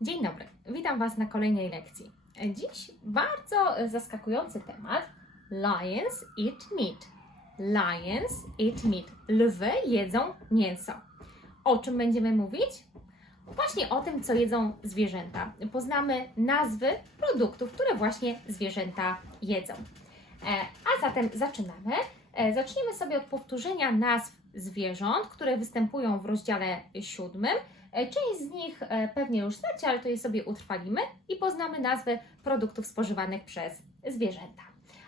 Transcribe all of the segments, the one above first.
Dzień dobry, witam Was na kolejnej lekcji. Dziś bardzo zaskakujący temat. Lions eat meat. Lions eat meat. Lwy jedzą mięso. O czym będziemy mówić? Właśnie o tym, co jedzą zwierzęta. Poznamy nazwy produktów, które właśnie zwierzęta jedzą. E, A zatem zaczynamy. E, Zaczniemy sobie od powtórzenia nazw zwierząt, które występują w rozdziale siódmym. E, Część z nich e, pewnie już znacie, ale to je sobie utrwalimy i poznamy nazwy produktów spożywanych przez zwierzęta.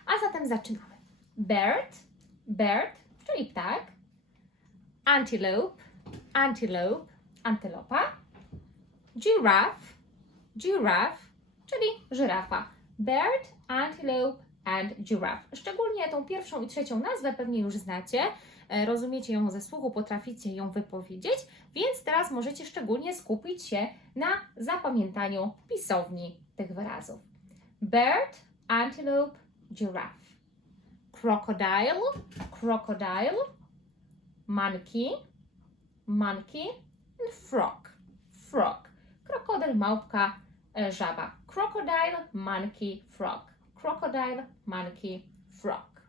A zatem zaczynamy. Bird, bird, czyli ptak. Antelope, antelope, antylopa. Giraffe, giraffe, czyli żyrafa. Bird, antelope and giraffe. Szczególnie tą pierwszą i trzecią nazwę pewnie już znacie. E, Rozumiecie ją ze słuchu, potraficie ją wypowiedzieć, więc teraz możecie szczególnie skupić się na zapamiętaniu pisowni tych wyrazów. Bird, antelope, giraffe. Crocodile, crocodile. Monkey, monkey. And frog, frog. Krokodyl, małpka, e, żaba. Crocodile, monkey, frog. Crocodile, monkey, frog.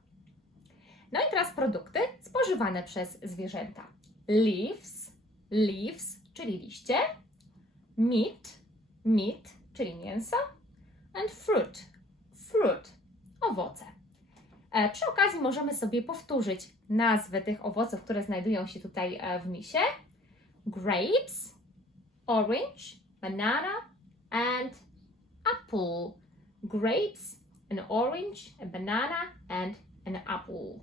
No i teraz produkty spożywane przez zwierzęta. Leaves, leaves, czyli liście. Meat, meat, czyli mięso. And fruit, fruit, owoce. E, Przy okazji możemy sobie powtórzyć nazwy tych owoców, które znajdują się tutaj e, w misie. Grapes, orange, banana and apple. Grapes, an orange, a banana and an apple.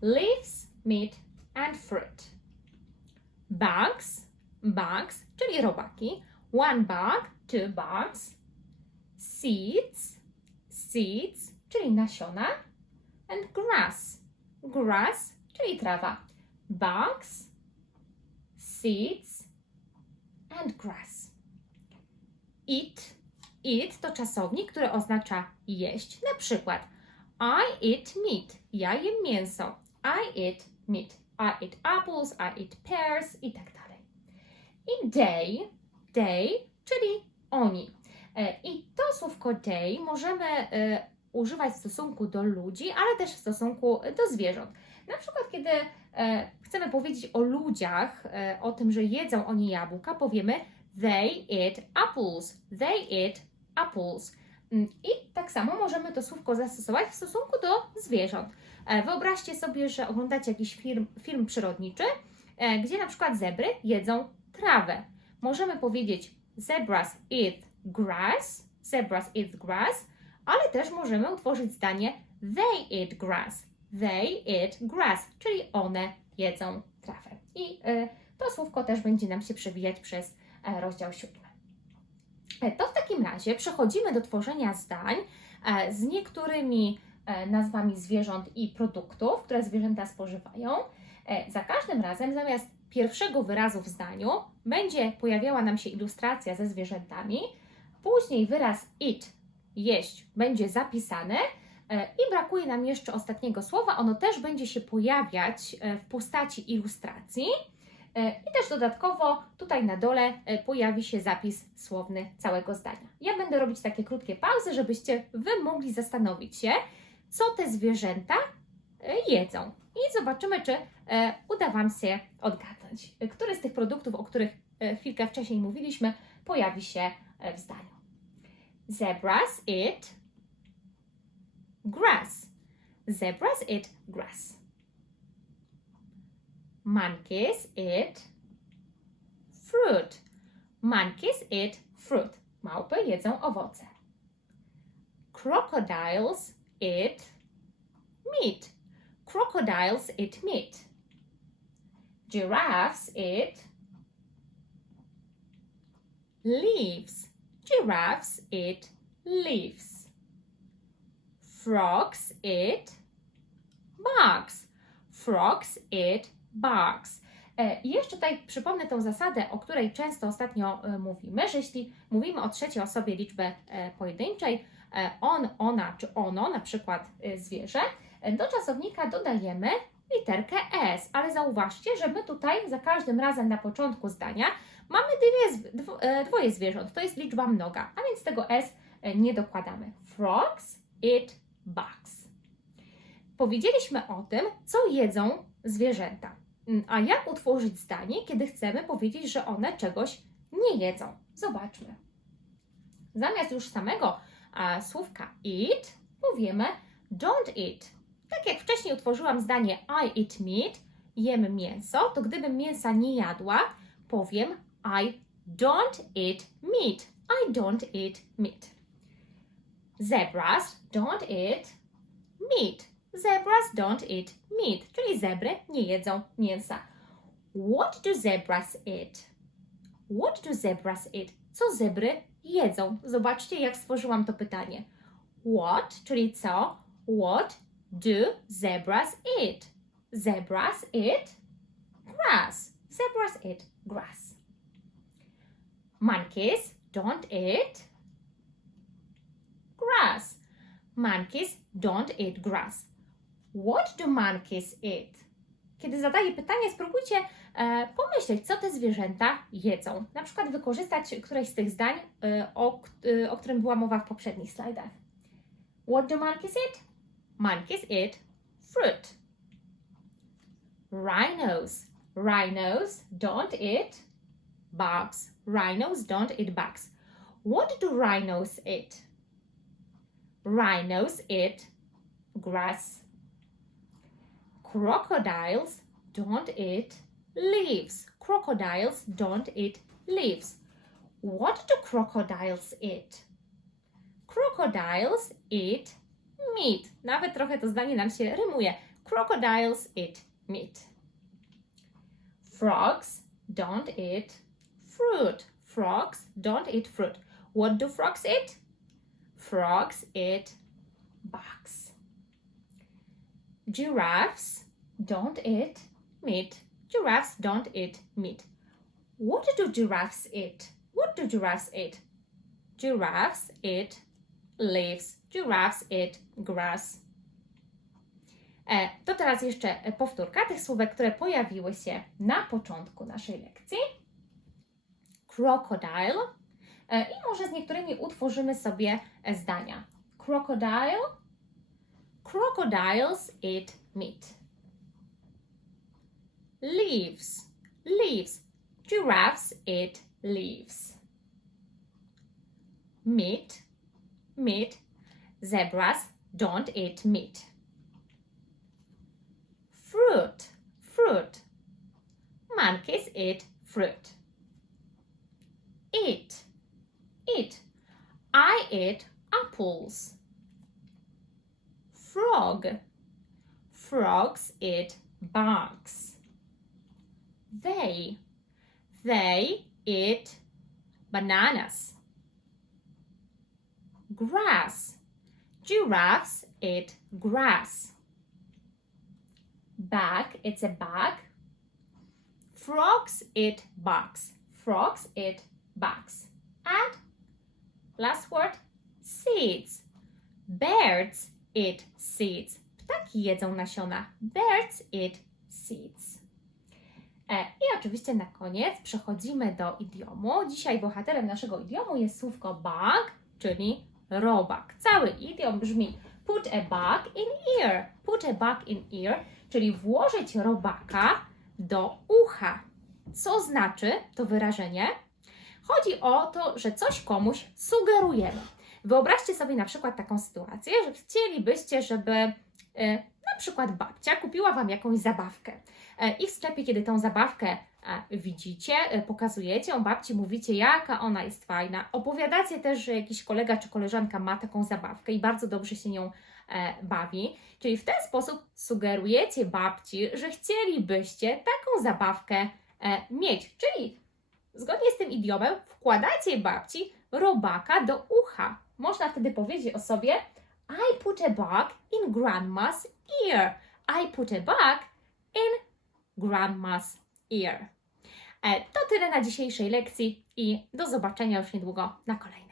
Leaves, meat and fruit. Bugs, bugs, czyli robaki. One bug, two bugs. Seeds, seeds, czyli nasiona. And grass, grass, czyli trawa. Bugs, seeds and grass. Eat, eat to czasownik, który oznacza jeść. Na przykład I eat meat. Ja jem mięso. I eat meat. I eat apples, I eat pears i tak dalej. I they, they, czyli oni. E, I to słówko they możemy e, używać w stosunku do ludzi, ale też w stosunku do zwierząt. Na przykład, kiedy e, chcemy powiedzieć o ludziach, o tym, że jedzą oni jabłka, powiemy they eat apples. They eat apples. Mm, I tak samo możemy to słówko zastosować w stosunku do zwierząt. E, Wyobraźcie sobie, że oglądacie jakiś film, film przyrodniczy, e, gdzie na przykład zebry jedzą trawę. Możemy powiedzieć zebras eat grass, zebras eat grass, ale też możemy utworzyć zdanie they eat grass, they eat grass, czyli one jedzą trawę. I e, to słówko też będzie nam się przewijać przez rozdział siódmy. E, To w takim razie przechodzimy do tworzenia zdań e, z niektórymi e, nazwami zwierząt i produktów, które zwierzęta spożywają. Za każdym razem zamiast pierwszego wyrazu w zdaniu będzie pojawiała nam się ilustracja ze zwierzętami, później wyraz eat, jeść, będzie zapisane e, i brakuje nam jeszcze ostatniego słowa. Ono też będzie się pojawiać w postaci ilustracji. E, I też dodatkowo tutaj na dole e, pojawi się zapis słowny całego zdania. Ja będę robić takie krótkie pauzy, żebyście Wy mogli zastanowić się, co te zwierzęta e, jedzą. I zobaczymy, czy uda Wam się odgadnąć, który z tych produktów, o których chwilkę wcześniej mówiliśmy, pojawi się w zdaniu. Zebras eat grass. Zebras eat grass. Monkeys eat fruit. Monkeys eat fruit. Małpy jedzą owoce. Crocodiles eat meat. Crocodiles eat meat. Giraffes eat leaves. Giraffes eat leaves. Frogs eat bugs. Frogs eat bugs. E, I jeszcze tutaj przypomnę tą zasadę, o której często ostatnio e, mówimy, że jeśli mówimy o trzeciej osobie liczby e, pojedynczej, on, ona czy ono, na przykład zwierzę, do czasownika dodajemy literkę S, ale zauważcie, że my tutaj za każdym razem na początku zdania Mamy dwie, dwoje zwierząt, to jest liczba mnoga, a więc tego s nie dokładamy. Frogs eat bugs. Powiedzieliśmy o tym, co jedzą zwierzęta. Mm, A jak utworzyć zdanie, kiedy chcemy powiedzieć, że one czegoś nie jedzą? Zobaczmy. Zamiast już samego a, słówka eat, powiemy don't eat. Tak jak wcześniej utworzyłam zdanie I eat meat, jem mięso, to gdybym mięsa nie jadła, powiem I don't eat meat. I don't eat meat. Zebras don't eat meat. Zebras don't eat meat, czyli zebry nie jedzą mięsa. What do zebras eat? What do zebras eat? Co zebry jedzą? Zobaczcie, jak stworzyłam to pytanie. What, czyli co? What do zebras eat? Zebras eat grass. Zebras eat grass. Monkeys don't eat grass. Monkeys don't eat grass. What do monkeys eat? Kiedy zadaję pytanie, spróbujcie e, pomyśleć, co te zwierzęta jedzą. Na przykład wykorzystać któreś z tych zdań, e, o, e, o którym była mowa w poprzednich slajdach. What do monkeys eat? Monkeys eat fruit. Rhinos. Rhinos don't eat bugs. Rhinos don't eat bugs. What do rhinos eat? Rhinos eat grass. Crocodiles don't eat leaves. Crocodiles don't eat leaves. What do crocodiles eat? Crocodiles eat meat. Nawet trochę to zdanie nam się rymuje. Crocodiles eat meat. Frogs don't eat fruit. Frogs don't eat fruit. What do frogs eat? Frogs eat bugs. Giraffes don't eat meat. Giraffes don't eat meat. What do giraffes eat? What do giraffes eat? Giraffes eat leaves. Giraffes eat grass. E, to teraz jeszcze e, powtórka tych słówek, które pojawiły się na początku naszej lekcji. Crocodile. E, I może z niektórymi utworzymy sobie zdania. Crocodile. Crocodiles eat meat. Leaves. Leaves. Giraffes eat leaves. Meat. Meat. Zebras don't eat meat. Fruit. Fruit. Monkeys eat fruit. Eat. Eat. I eat apples. Frog. Frogs eat bugs. They. They eat bananas. Grass. Giraffes eat grass. Bag. It's a bag. Frogs eat bugs. Frogs eat bugs. And last word seeds. Birds eat seeds. Ptaki jedzą nasiona. Birds eat seeds. E, I oczywiście na koniec przechodzimy do idiomu. Dzisiaj bohaterem naszego idiomu jest słówko bug, czyli robak. Cały idiom brzmi put a bug in ear. Put a bug in ear, czyli włożyć robaka do ucha. Co znaczy to wyrażenie? Chodzi o to, że coś komuś sugerujemy. Wyobraźcie sobie na przykład taką sytuację, że chcielibyście, żeby e, na przykład babcia kupiła Wam jakąś zabawkę. E, I w sklepie, kiedy tą zabawkę e, widzicie, pokazujecie ją babci, mówicie, jaka ona jest fajna. Opowiadacie też, że jakiś kolega czy koleżanka ma taką zabawkę i bardzo dobrze się nią bawi. Czyli w ten sposób sugerujecie babci, że chcielibyście taką zabawkę mieć. Czyli zgodnie z tym idiomem wkładacie babci robaka do ucha. Można wtedy powiedzieć o sobie I put a bug in grandma's ear. I put a bug in grandma's ear. E, to tyle na dzisiejszej lekcji i do zobaczenia już niedługo na kolejnej.